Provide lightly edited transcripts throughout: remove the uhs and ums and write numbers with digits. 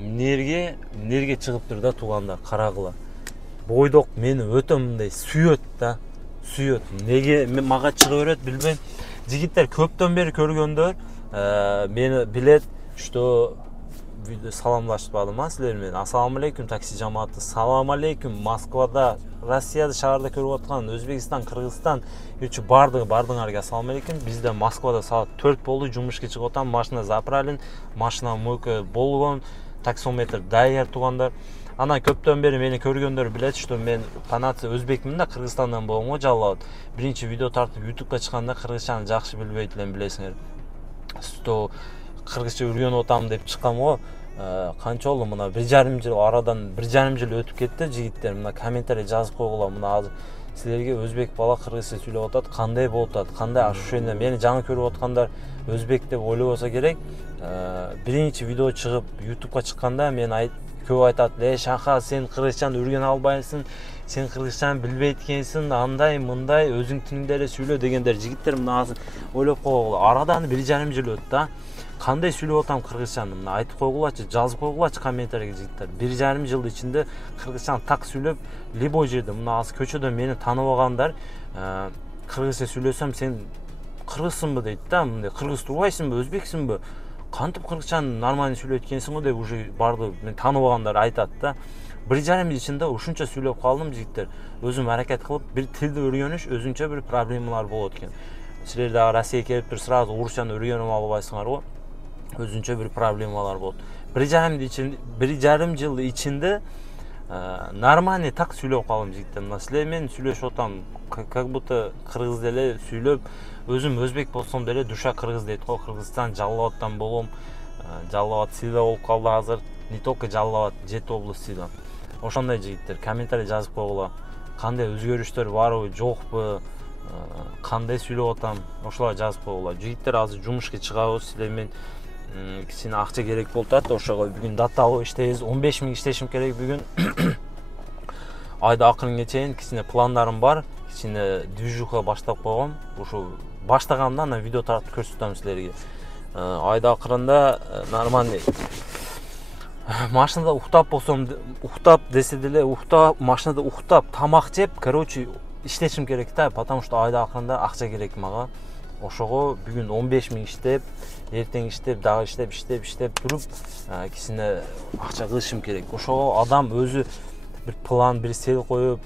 Нерге чыгыптыр да туугандар, карагыла. Бойдок мени өтө мындай сүйөт да. Сүйөт. Неге мага чыга берет билбейм. Жигиттер көптөн бери көргөндөр мени билет, что видео саламлашпадым силер менен. Ассаламу алейкум такси жамааты. Салам алейкум. Москвада, Россияда шаарда көрүп аткан, Өзбекстан, Кыргызстан үчү бардыңарга ассаламу алейкум. Бизде Москвада саат 4 болду, жумушка чыгып атам, машина заправлен, машина мойка болгон, таксометр даяр туугандар. Анан көптөн бери мени көргөндөр билет, что мен панаты өзбекмин да, Кыргызстандан болгонго жаллабат. Биринчи видео тартып YouTubeга чыкканда кыргызчаны жакшы билбейт элем билесиңер. Что кыргызча үйрөнүп атам деп чыккам го. Канча болду мына 1,5 жыл арадан 1,5 жыл өтүп кетти жигиттер. Мына комментарий жазып койгула. Мына азыр силерге өзбек бала кыргызча сүйлөп атат, кандай болуп атат, кандай ощущение. Мени жаңы көрүп аткандар өзбек деп ойлобосо керек. Биринчи видео чыгып YouTubeга чыкканда мен көп айтат, Шаха, сен кыргызчаны үйрөнө албайсың, сен кыргызчаны билбейт экенсиң, андай, мындай, өзүң тилиңде эле сүйлө дегендер жигиттер мына азыр ойлоп койгула. Арадан 1,5 жыл өттү да. Кандай сүйлөп атам кыргызчаны? Мына айтып койгулачы, жазып койгулачы комментарийге жигиттер. 1,5 жыл ичинде кыргызчаны так сүйлөп, любой жерде мына азыр көчөдө мени таанып алгандар, кыргызча сүйлөсөм сен кыргызсыңбы дейт да, мындай кыргыз турбайсыңбы, өзбексиңби? Кантип кыргызчаны нормально сүйлөйт экенсиң го деп уже барды мен таанып алгандар айтат да. 1,5 жыл ичинде ушунча сүйлөп калдым жигиттер. Өзүм аракет кылып, бир тилди өйрөнүш өзүнчө бир проблемалар болот экен. Силер дагы Россияга келиптир, сразу орусчаны өйрөнүп албайсыңар го. Өзүнчө бир проблемалар болот. 1,5 жыл ичинде нормально так сүйлөп калдым жигиттер. Мына силер менен сүйлөшүп атам, как будто кыргыз деле сүйлөп, өзүм өзбек болсом деле душа кыргыз дейт го. Кыргызстан Жалалабадтан болгом. Жалалабад Сида болуп калды азыр. Не только Жалалабад, 7 область Сида. Ошондой жигиттер комментарий жазып койгула. Кандай өзгөрүштөр барбы, жокпу, кандай сүйлөп атам, ошолорду жазып койгула. Жигиттер азыр жумушка чыгабыз, силер менен кичине акча керек болуп атат. Ошого бүгүн дата алып иштейбиз. 15 000 иштешим керек бүгүн. Айда акырынга чейин кичине пландарым бар. Кичине движуха баштап койгом. Ошо баштаганда анан видео тартып көрсөтөм силерге. Айда акырында нормальный машинада уктап болсом, уктап десе деле, машинада уктап, тамак жеп, короче, иштешим керек да, потому что айда акырында акча керек мага. Ошого бүгүн 15 000 иштеп, эртең иштеп, дагы иштеп туруп, кичине акча кылышым керек. Ошого адам өзү бир план, бир цел коюп,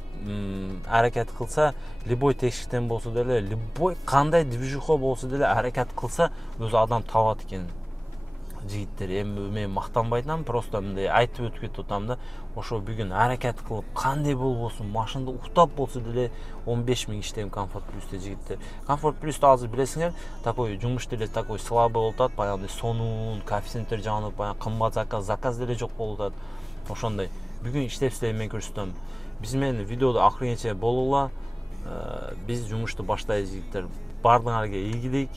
аракет кылса, любой тешиктен болсо деле, любой кандай движуха болсо деле аракет кылса, өзү адам табат экен. Жигиттер, эми мен мактанбайтам, просто мындай айтып өтүп кетип атам да. Ошо бүгүн аракет кылып, кандай болбосун, машинада уктап болсо деле 15 000 иштейм Комфорт Плюсте жигиттер. Комфорт Плюсту азыр билесиңер, такой жумуш деле такой слабый болуп атат, баягы сонун, коэффициенттер жанып, баягы кымбат заказ деле жок болуп атат. Ошондой. Бүгүн иштеп силерге мен көрсөтөм. Биз менен видеоду акырынча болула. Биз жумушту баштайбыз жигиттер. Бардыңарга ийгилик.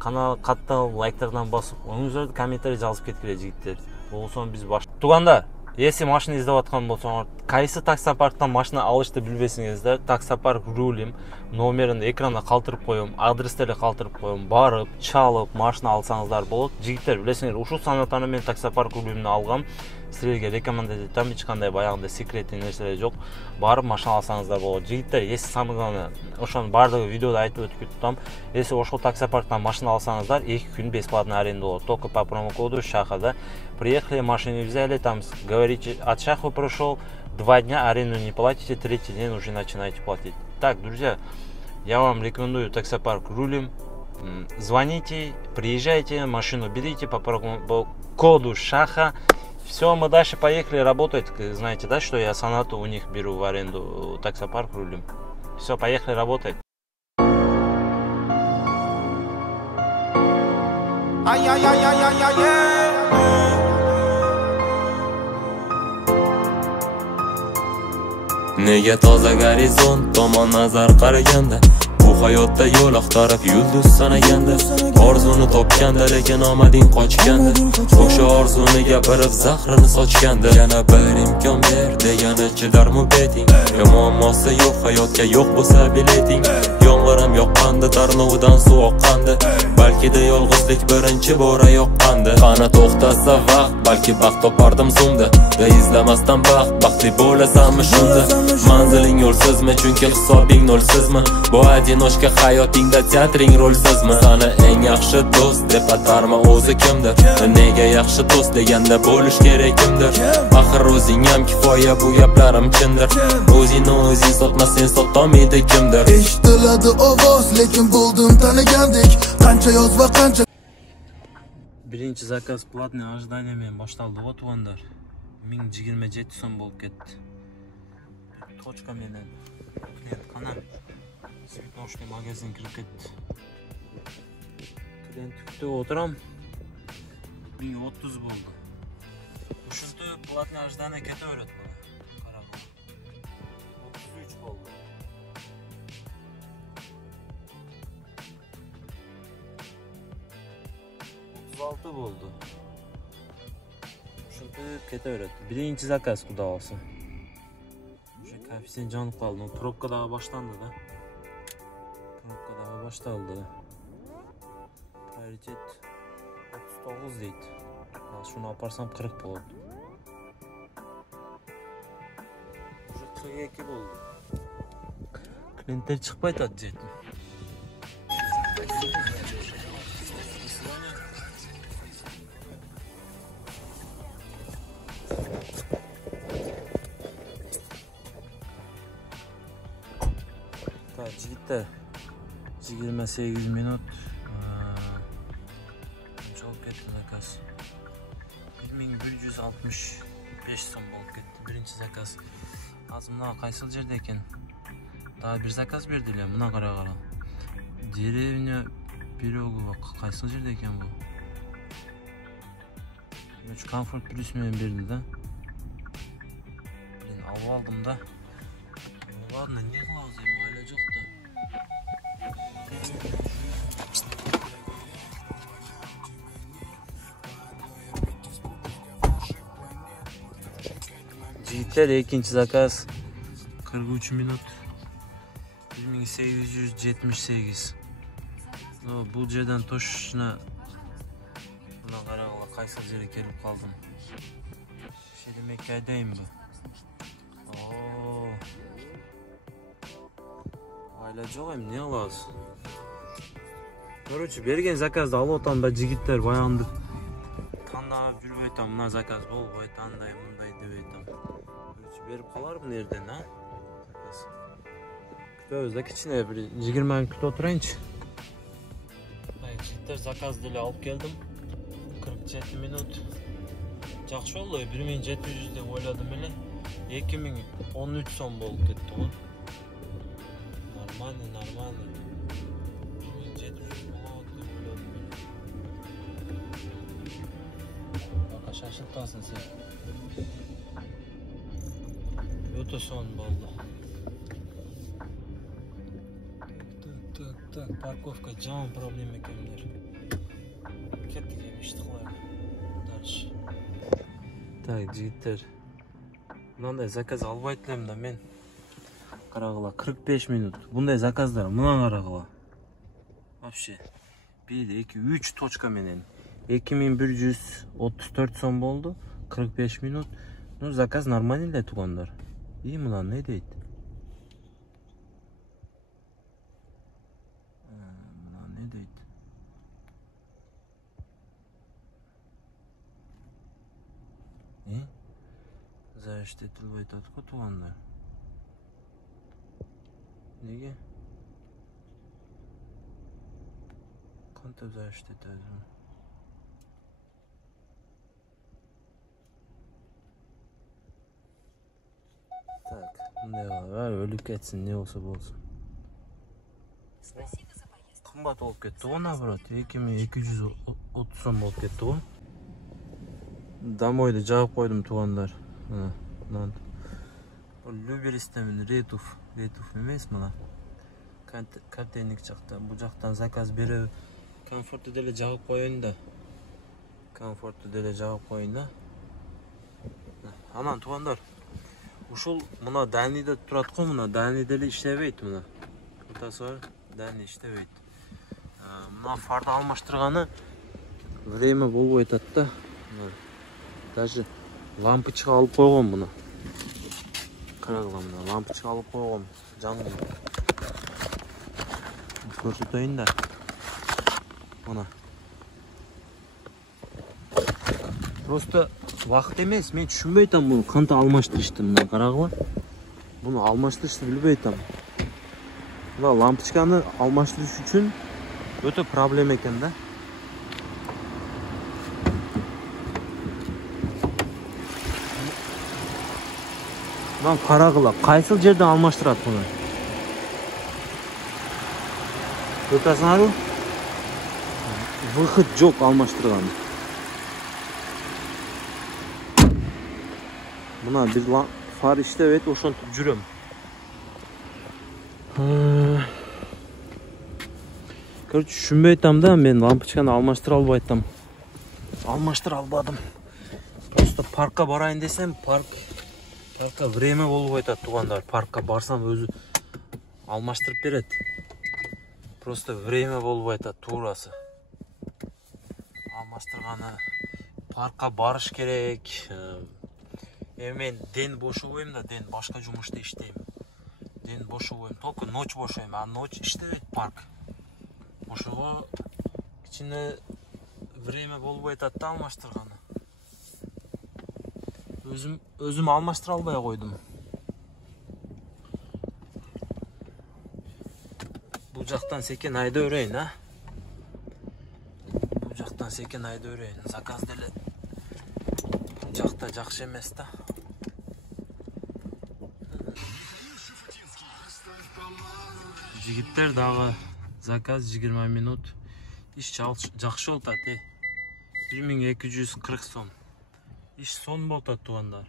Канал каттап, лайктардан басып, оңуңуздарды комментарий жазып кеткиле жигиттер. Болсо биз туугандар, если машина издеп аткан болсоңор, кайсы таксопарктан машина алышты билбесиңиздер, таксопарк рулим, номерин экранда калтырып коем, адрестерди калтырып коем, барып, чалып, машина алсаңыздар болот. Жигиттер, билесиңер, ушул санатаны мен таксопарк рулимди алгам. Силерге рекомендация этем, эч кандай баягындай секретный нерселер жок. Барып машина алсаңыздар болот. Жигиттер, если самое главное, ошонун бардыгы видеода айтып өтүп кетиптам. Если ошол таксопарктан машина алсаңыздар, 2 күн бесплатно аренда болот. Только по промокоду Шаха, да. Приехали, машину взяли, там говорите, от Шаха прошел, 2 дня аренду не платите, 3-й день уже начинаете платить. Так, друзья, я вам рекомендую таксопарк рулим. Звоните, приезжайте, машину берите по промокоду Шаха. Все, мы дальше поехали работать. Знаете, да, что я Санату у них беру в аренду, таксопарк рулим. Все, поехали работать. Nega toza gorizont tomon nazar qaraganda, bu hayotda yo'l axtarib yulduz sanaganda, orzuni topganda lekin omading qochganda, o'sha orzuni gapirib zahrini sochganda, yana bir imkon ber degani chidarmi beting? Muammosi yo'q hayotga yo'q bo'lsa bileting. Yomg'ir yoqqanda, tarnovidan suv oqqanda, balki-da yolg'izlik birinchi bora yoqqanda. Qani to'xtasa vaqt, balki baxt topardim zumda. Da izlamasdan baxtli bo'lasanmi shunda? Manziling yo'lsizmi, chunki hisobing nolsizmi? Bu одиночка hayotingda teatring rolsizmi? Sana eng yaxshi do'st deb atarma o'zi kimdir? Nega yaxshi do'st deganda bo'lish kerak kimdir? Axir o'zing ham kifoya, bu gaplarim chindir. O'zingni o'zing sotmasang sotolmaydi kimdir? Eshitiladi ovoz, lekin bo'ldim tanigandek. Qancha yoz va qancha Birinchi zakaz platniy ожиданиемен boshtaldi o'tvanlar. 1027 so'm bo'lib ketdi. Tochka menen klient qana Светошный magazin kirib ketdi. Klient kutib o'tiram. 1030 bo'ldi. O'shunda platniy ожидание ketaveradi. Qarab. 33 bo'ldi. 36 bo'ldi. Shunda ketaveradi. Birinchi zakaz xudo olsa. O'sha koeffitsient jonib qoldi. Probkada boshlandi-da. Probkada boshlandi. Prioritet 39 deydi. Shuni oparsam 40 bo'ldi. O'sha 42 bo'ldi. Klientlar chiqib aytadi deydi. Jigitlar 28 minut javob ketdi zakaz 1165 so'm bo'lib ketdi birinchi zakaz. Hozir mana qaysi yerda ekan? Daha bir zakaz berdilar, buna qara. Dеревня Пирогово qaysi yerda ekan bu? Yo'q, Comfort Plus men berdi-da. Men oldim-da. Ладно, не глазай, mayli jo'qda. Jigitlar ikinci zakaz 43 minut 1878. Bu yerdan to'shishni buna qarag'ala qaysi yerga kelib qoldim. Şey demek aydayım bu. Ayla jo'g'im, ne olasiz? Короче, bergan zakazni olib o'taman, jigitlar bayonda tanlab yurib aytam, buna zakaz bo'lib aytanday, bunday deb aytam. Короче, berib qolarmi nerdan, ha? Zakaz. Kutibizda kichkina bir 20 minut kutib o'tirayinchi. Jigitlar zakazni olib keldim. 47 minut. Yaxshi oldi, 1700 deb o'yladim men. 2013 so'm bo'lib ketdi. Нормально. Baka şaşırtasın sen. Öte son oldu. Так, парковка jam проблема ekanlar. Ketdik demiştik lan. Dальше. Так, jigitlar. Bunday zakaz albaytlamda men. Qarag'ala 45 minut. Bunday zakazlar buna qarag'ala. Вообще 1 2 3 tochka menen 2134 so'm bo'ldi. 45 minut. Ну, zakaz нормальный tuganlar. İyi mi lan, ne deydi? Ne deydi? Zaштитилбайт атко тугандар. Nega? Qancha zaштитadi? Так, bunday qilib o'lib ketsin, ne bo'lsa bo'lsin. Qimmat olib ketdi, navrot 2230 so'm olib ketdi. Damoyda javob qo'ydim tuganlar. Lan. Люберistmin Retuf emasmi lan? контейнер жакта. Бул жактан заказ берип, комфортты деле жагып коеюн да. Анан туугандар, ушул мына дальныйда турат го, мына дальный деле иштебейт мына. Көрөсүңөр, дальный иштебейт. Мына фарды алмаштырганы время болбой атат да. Даже лампочка алып койгом мына. Карагыла мына лампочка алып койгом. Жангын. Көрсөтөйүн да. Мына. Просто вакыт эмес, мен түшүнбөй атам муну кантип алмаштырышты мына карагыла. Муну алмаштырышты билбей атам. Мына лампочканы алмаштырыш үчүн өтө проблема экен да. Мына карагыла, кайсыл жерден алмаштырат муну? Көрөсүңөрбү? Выход жок алмаштырган. Мына бир фар иштебейт, ошентип жүрөм. Короче, түшүнбөй атам да, мен лампочканы алмаштыра албай атам. Алмаштыра албадым. Просто паркка барайын десем, паркка время болбой атат туугандар. Паркка барсам өзү алмаштырып берет. Просто время болбой атат туурасы. Алмаштырганы паркка барыш керек. Мен ден бошобойм да, ден башка жумушта иштейм. Ден бошобойм, только ночь бошойм, а ночь иштебейт парк. Ошого кичине время болбой атат да алмаштырганы. Өзүм алмаштыра албай койдум. Бул жактан секен айда өрөйүн, а? Бул жактан секен айда өрөйүн. Заказ деле бул жакта жакшы эмес да. Жигиттер дагы заказ 20 минут. Иш жакшы болот, 1240 сом. Иш сон болот туугандар.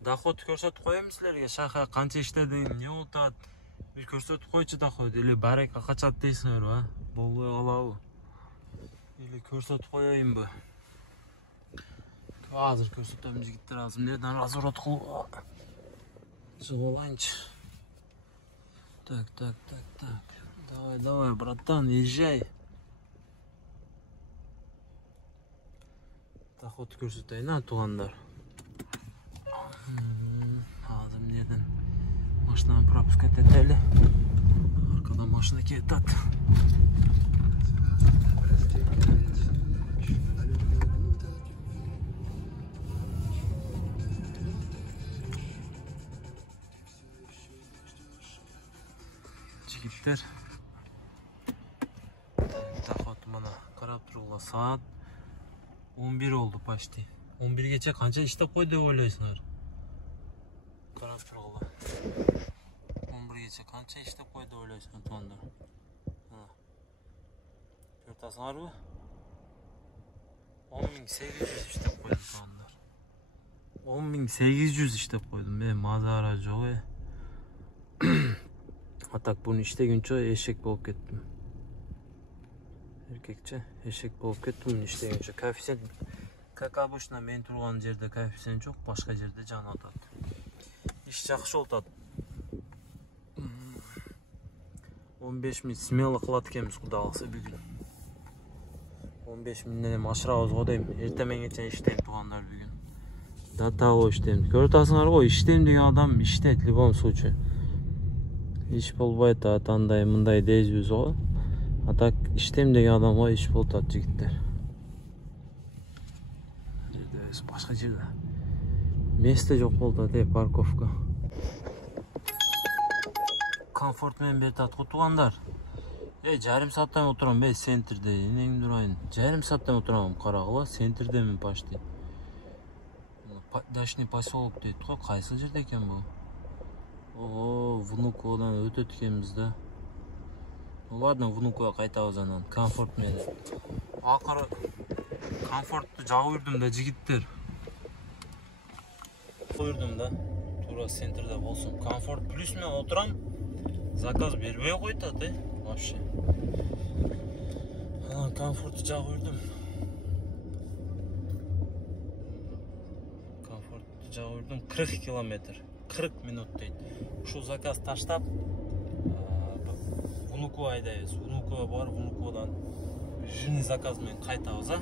Доход көрсөтүп коем силерге, шаха канча иштедиң, эмне болот? Бир көрсөтүп койчу доход, эле барека качат дейсиңерби, а? Болбой калабы? Эле көрсөтүп коеюнбу? Азыр көрсөтөм жигиттер, азыр эмнеден разворот кылып чыгып алайынчы. Так. Давай, братан, езжай. Доход көрсөтөйүн, а, туугандар. Азыр эмнеден машинаны пропускать этели. Аркадан машина кетат. Жигиттер, доход мына карап тургула, саат 11 oldu почти. 11-гече канча иштеп кой деп ойлойсуңар? Карап тургула. 11-гече канча иштеп кой деп ойлойсуңар туугандар? Көрөсүңөрбү? 10.800 иштеп койдум туугандар. 10.800 иштеп койдум. Мен мазара жок. А так буну иштегенче эшек болуп кеттим. Эркекче эшек болуп кеттим буну иштегенче. Коэффициент, как обычно, мен турган жерде коэффициент жок, башка жерде жанып атат. Иш жакшы болуп атат. 15.000 смело кылат экенбиз, Кудай калса бүгүн. 15.000ден ашырабыз го дейм. Эртемеңече иштейм туугандар бүгүн. Да таго иштейм. Көрөсүңөр го, иштейм деген адам иштейт в любом случае. Иш болбой атат, андай мындай дейбиз го. А так иштейм деген адамга иш болуп атат жигиттер. Жерде башка жерде место жок болуп атат, парковка. Комфорт менен берип атат го туугандар. Жарым сааттан отурам центрде, энеңди урайын. Жарым сааттан отурам, карагыла, центрдемин почти. Дачный поселок дейт го, кайсы жерде экен бул? Внуковдан өтөт экенбиз да. Ладно, Внуковго кайтабыз анан. Комфорт менен. Акыры комфортту жагып жүрдүм да жигиттер. Койдум да. Туура центрде болсун. Комфорт плюс менен отурам. Заказ бербей қойтады, вообще. Комфортты жағып үрдім. Комфортты жағып үрдім 40 километр. 40 минут дейді. Шу заказ таштап, Внуково айдайбыз. Внуково бар, Внуководан жиный заказмен қайтабыз, а?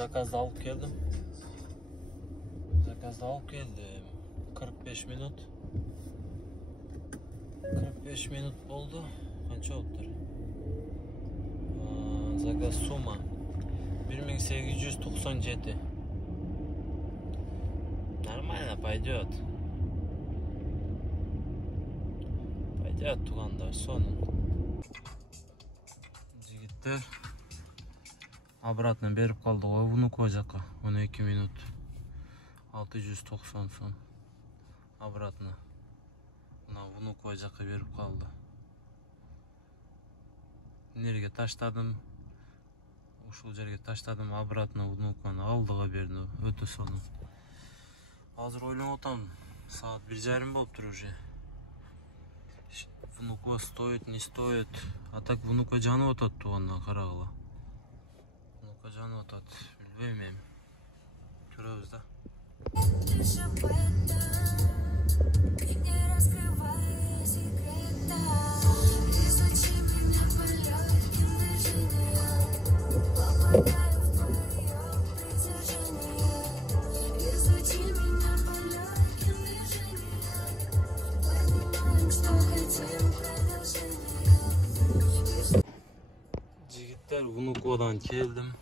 Заказды алып келдім. 45 минут. 45 минут болды. Қанша отыр? Заказ сумма 1897. Нормально пойдет. Пойдет туғандар соның. Жігіттер обратно беріп қалды ғой Внуково жаққа. 12 минут. 690 сом. Обратно. Внуково жаққа беріп қалды. Нерге таштадым. Ушыл жерге таштадым. Обратно Внуковоны алдыға берді. Өте соның. Азыр ойланып отам. Саат 1:30 болып тұр уже. Внуково стоит, не стоит. А так Внуково жанып отады туғаннан қарағыла. Жанып отады. Білбеймін. Көрөбүз да. Жігіттер, Внуководан келдім.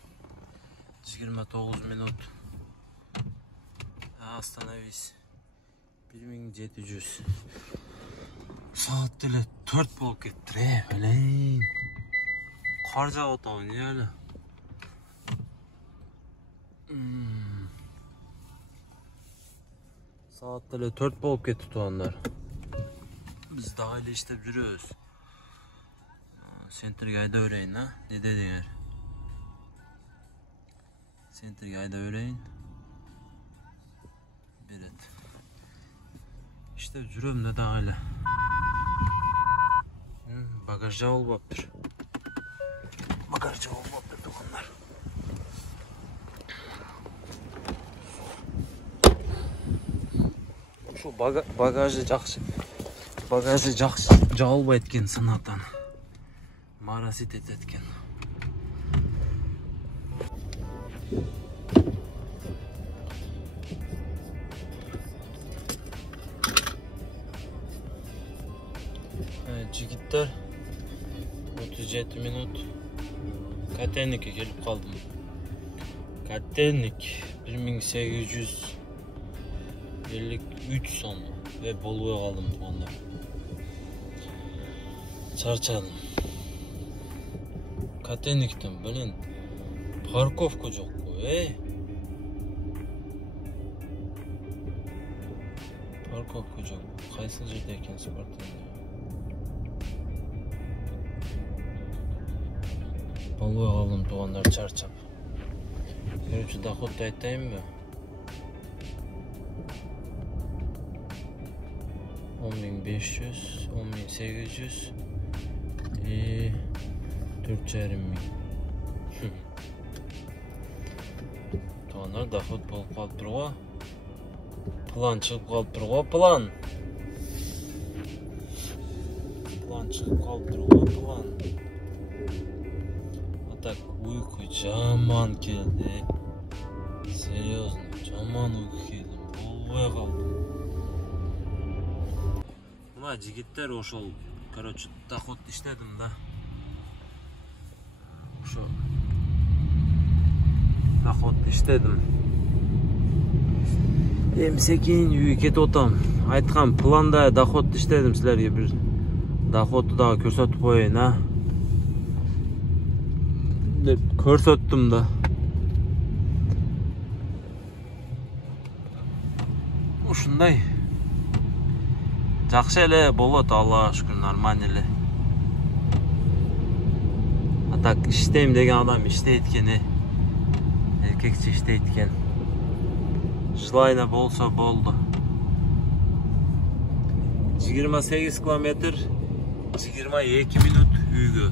29 минут. Остановись. 1700. Saat dile 4 болып кетті. Білейін. Қар жауып отыр, не әлі? Saat dile 4 болып кетті туғандар. Біз дағайлы іштеп жүрөз. Центрге айда өрейін, а? Не дедіңер? Центрге айда өрейін. Берет. İşte жүрөм да дағайлы. Багаж жабылып баптыр. Багаж жабылып баптыр туғандар. Шу багажы жақсы. Багажы жақсы жабылып еткен сынатан. Марасит еткен. Жігіттер 37 минут Котельникке келіп қалдым. Котельник 1853 сом ve болуы қалдым туғандар. Чарчадым. Котельниктен, блин, парковка жоқ қой, Парковка жоқ. Қайсы жерде екен спортында? Болуы қалдым туғандар, чарчап. Короче, доходты айтайын ба? 10.500, 10.800 и 4.500. Туғандар доход болып қалып тұруға. План шығып қалып тұруға, план. План шығып қалып тұруға, план. Так, uyku жаман келді. Серьезно, жаман uyku келдим, болбой калдым. Мына жигиттер ошол, короче, доходду иштедим да. Ошо доходду иштедим. Эми секин үйгө кетип отам. Айткан планда доходду иштедим, силерге бир доходду дагы көрсөтүп коеюн, а. Деп көрсөттүм да. Ушундай. Жакшы эле болот, Аллага шүкүр, нормально эле. А так иштейм деген адам иштейт экен, эркекче иштейт экен. Жылайна болсо болду. 28 километр, 22 минут үйгө.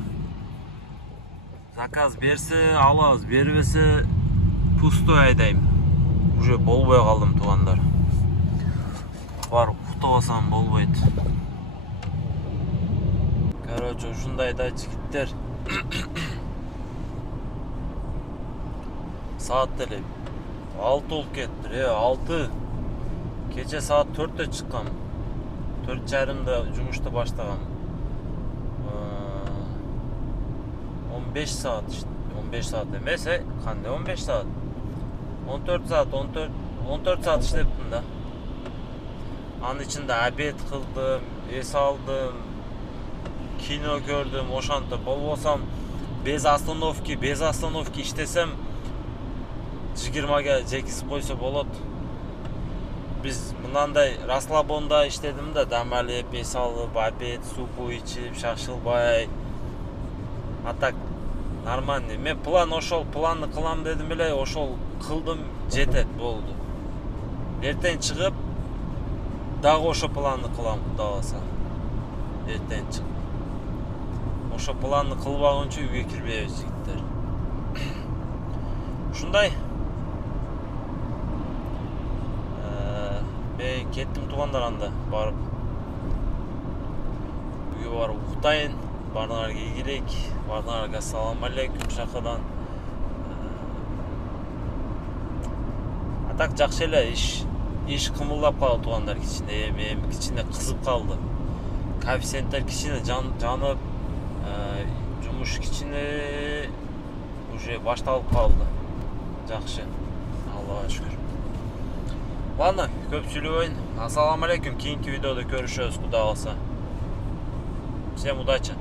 Заказ берсе алабыз, бербесе пустой айдайм. Уже болбой калдым, туугандар. Барып уктабасам болбойт. Короче, ушундай да жигиттер. Саат деле 6 болуп кетти, 6. Кече саат 4-тө чыккам. 4:30-да жумушты баштагам. 15 саат işte. 15 saat эмес, кандай 15 saat? 14 saat, 14 saat иштептим да. Анын ичинде обед кылдым, эс алдым, кино көрдүм, ошонто болбосам без остановки иштесем 20га жекизип койсо болот. Биз мынандай расслабонда иштедим да, дам алып, эс алып, обед, супу ичип, шашылбай. А так нормальный. Мен планды кылам дедим эле, ошол кылдым, жетет, болду. Эртең чыгып дагы ошо планды кылам, Кудай кааласа. Эртең чыгып. Ошо планды кылбагынча үйгө кирбейбиз, жигиттер. Ушундай. Мен кеттим, туугандар, анда барып. Үйгө барып уктайын. Баарыңарга ийгилик. Баарыңарга салам алейкум шакадан. А так жакшы эле иш кымылдап калды, туугандар, кичине. Эми кичине кызып калды. Коэффициенттер кичине жанып, жумуш кичине уже башталып калды. Жакшы. Аллага шүкүр. Ладно, көп сүйлөбөйүн. Ассаламу алейкум. Кийинки видеодо көрүшөбүз, Кудай кааласа. Всем удачи.